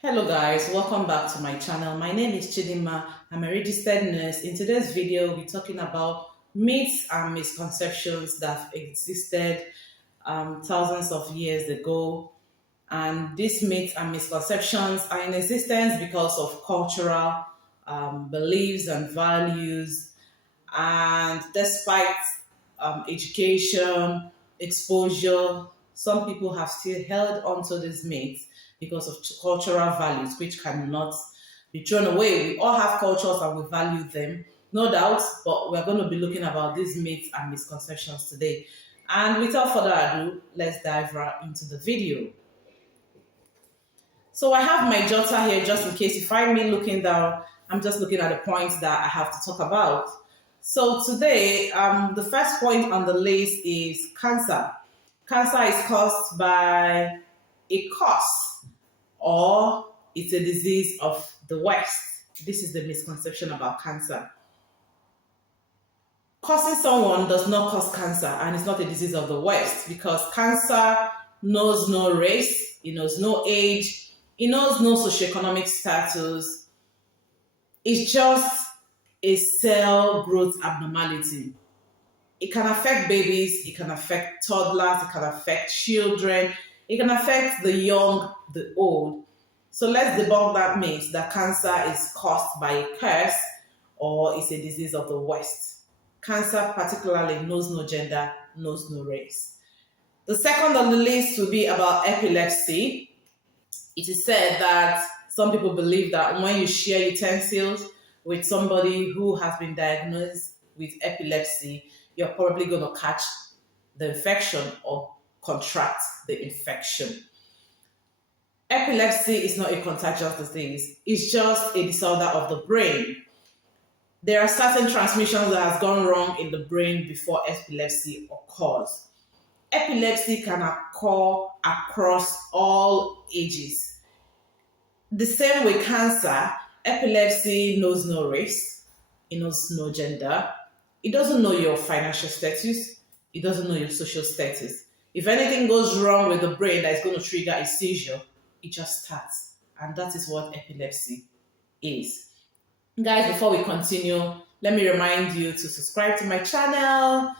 Hello guys, welcome back to my channel. My name is Chidima. I'm a registered nurse. In today's video, we're talking about myths and misconceptions that existed thousands of years ago. And these myths and misconceptions are in existence because of cultural beliefs and values. And despite education, exposure, some people have still held on to these myths because of cultural values, which cannot be thrown away. We all have cultures and we value them, no doubt, but we're going to be looking about these myths and misconceptions today. And without further ado, let's dive right into the video. So I have my jotter here just in case you find me looking down. I'm just looking at the points that I have to talk about. So today, the first point on the list is cancer. Cancer is caused by a cause or it's a disease of the West. This is the misconception about cancer. Causing someone does not cause cancer and it's not a disease of the West because cancer knows no race, it knows no age, it knows no socioeconomic status. It's just a cell growth abnormality. It can affect babies, it can affect toddlers, it can affect children, it can affect the young, the old. So let's debunk that myth that cancer is caused by a curse or is a disease of the West. Cancer particularly knows no gender, knows no race. The second on the list will be about epilepsy. It is said that some people believe that when you share utensils with somebody who has been diagnosed with epilepsy, you're probably going to catch the infection or contract the infection. Epilepsy is not a contagious disease. It's just a disorder of the brain. There are certain transmissions that have gone wrong in the brain before epilepsy occurs. Epilepsy can occur across all ages. The same with cancer, epilepsy knows no race, it knows no gender, it doesn't know your financial status, it doesn't know your social status. If anything goes wrong with the brain that is going to trigger a seizure, it just starts. And that is what epilepsy is. Guys, before we continue, let me remind you to subscribe to my channel,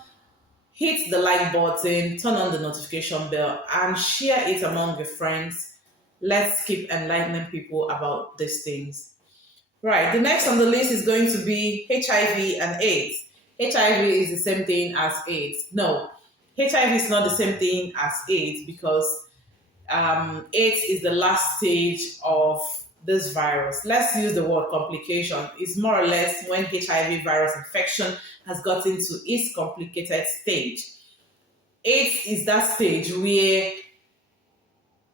hit the like button, turn on the notification bell, and share it among your friends. Let's keep enlightening people about these things. Right, the next on the list is going to be HIV and AIDS. HIV is the same thing as AIDS. No, HIV is not the same thing as AIDS because AIDS is the last stage of this virus. Let's use the word complication. It's more or less when HIV virus infection has gotten to its complicated stage. AIDS is that stage where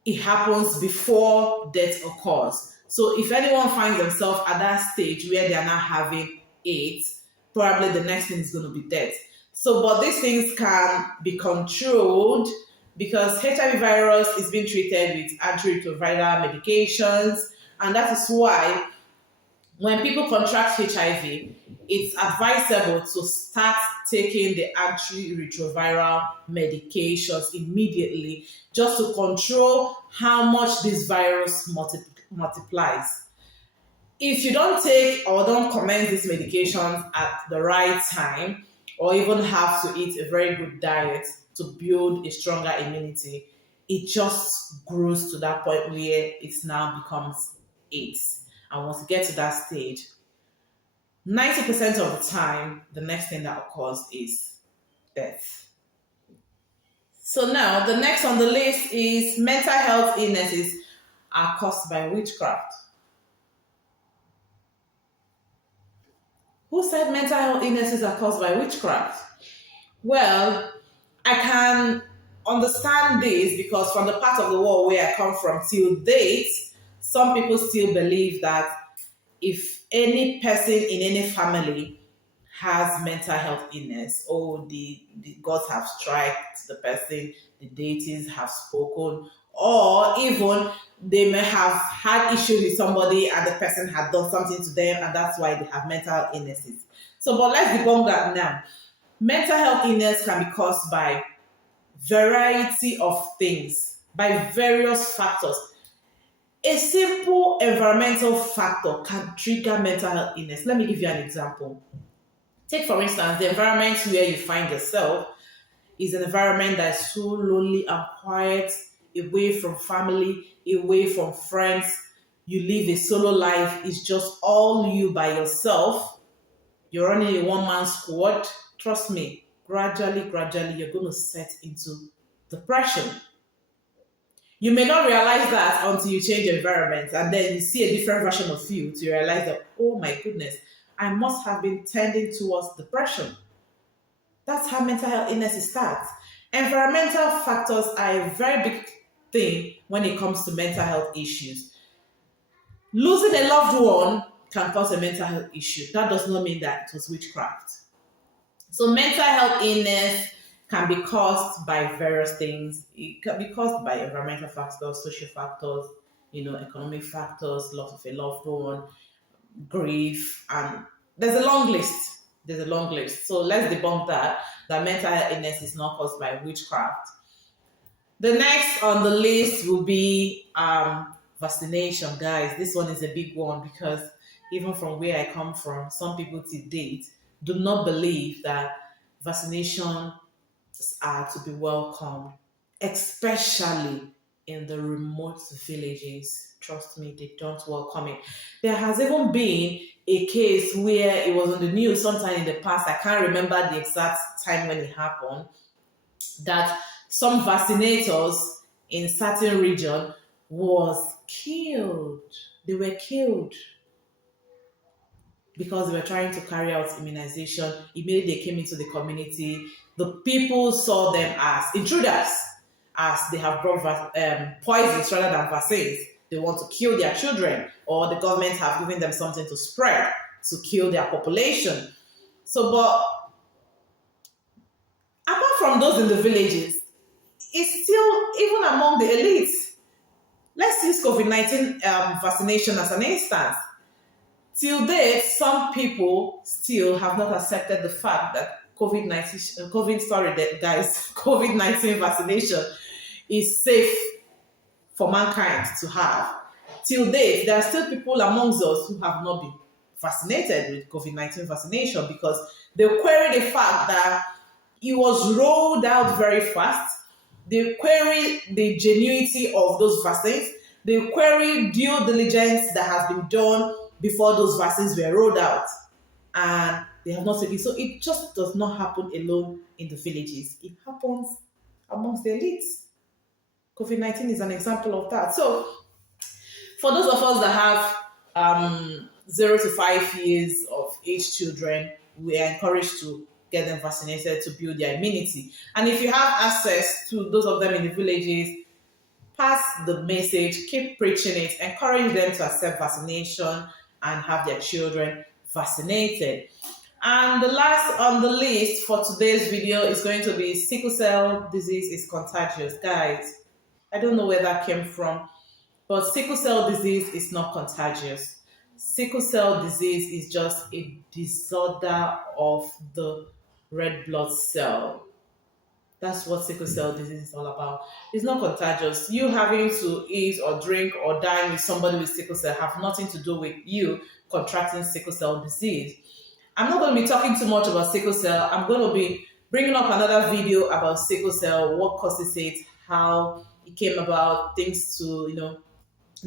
it happens before death occurs. So if anyone finds themselves at that stage where they are not having AIDS, probably the next thing is going to be death. So, but these things can be controlled because HIV virus is being treated with antiretroviral medications, and that is why when people contract HIV, it's advisable to start taking the antiretroviral medications immediately just to control how much this virus multiplies. If you don't take or don't commence these medications at the right time, or even have to eat a very good diet to build a stronger immunity, it just grows to that point where it now becomes AIDS. And once you get to that stage, 90% of the time, the next thing that occurs is death. So now, the next on the list is mental health illnesses are caused by witchcraft. Who said mental health illnesses are caused by witchcraft? Well, I can understand this because from the part of the world where I come from till date, some people still believe that if any person in any family has mental health illness, or the gods have struck the person, the deities have spoken, or even they may have had issues with somebody and the person had done something to them and that's why they have mental illnesses. So, but let's debunk that now. Mental health illness can be caused by variety of things, by various factors. A simple environmental factor can trigger mental health illness. Let me give you an example. Take, for instance, the environment where you find yourself is an environment that is so lonely and quiet, away from family, away from friends. You live a solo life, it's just all you by yourself. You're running a one-man squad. Trust me, gradually, you're going to set into depression. You may not realize that until you change environment and then you see a different version of you to realize that, oh my goodness, I must have been tending towards depression. That's how mental health illness starts. Environmental factors are a very big thing when it comes to mental health issues. Losing a loved one can cause a mental health issue. That does not mean that it was witchcraft. So mental health illness can be caused by various things. It can be caused by environmental factors, social factors, economic factors, loss of a loved one, grief, and there's a long list. There's a long list. So let's debunk that mental health illness is not caused by witchcraft. The next on the list will be vaccination, guys. This one is a big one because even from where I come from, some people to date do not believe that vaccinations are to be welcomed, especially in the remote villages. Trust me, they don't welcome it. There has even been a case where it was on the news sometime in the past. I can't remember the exact time when it happened, that some vaccinators in certain region was killed. They were killed because they were trying to carry out immunization. Immediately they came into the community. The people saw them as intruders, as they have brought poisons rather than vaccines. They want to kill their children, or the government have given them something to spread to kill their population. So, but apart from those in the villages, it's still, even among the elites. Let's use COVID-19 vaccination as an instance. Till date, some people still have not accepted the fact that COVID-19 vaccination is safe for mankind to have. Till date, there are still people amongst us who have not been vaccinated with COVID-19 vaccination because they query the fact that it was rolled out very fast. They query the genuinity of those vaccines. They query due diligence that has been done before those vaccines were rolled out. And they have not taken. So it just does not happen alone in the villages. It happens amongst the elites. COVID-19 is an example of that. So for those of us that have 0 to 5 years of age children, we are encouraged to get them vaccinated to build their immunity. And if you have access to those of them in the villages, pass the message, keep preaching it, encourage them to accept vaccination and have their children vaccinated. And the last on the list for today's video is going to be sickle cell disease is contagious. Guys, I don't know where that came from, but sickle cell disease is not contagious. Sickle cell disease is just a disorder of the red blood cell. That's what sickle cell disease is all about. It's not contagious. You having to eat or drink or dine with somebody with sickle cell have nothing to do with you contracting sickle cell disease. I'm not going to be talking too much about sickle cell. I'm going to be bringing up another video about sickle cell, what causes it, how it came about, things to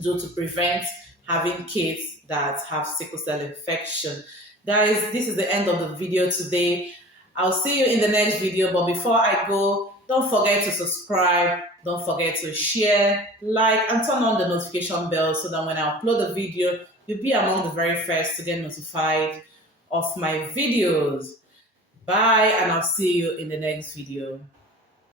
do to prevent having kids that have sickle cell infection. Guys, this is the end of the video today. I'll see you in the next video, but before I go, don't forget to subscribe, don't forget to share, like, and turn on the notification bell so that when I upload the video, you'll be among the very first to get notified of my videos. Bye, and I'll see you in the next video.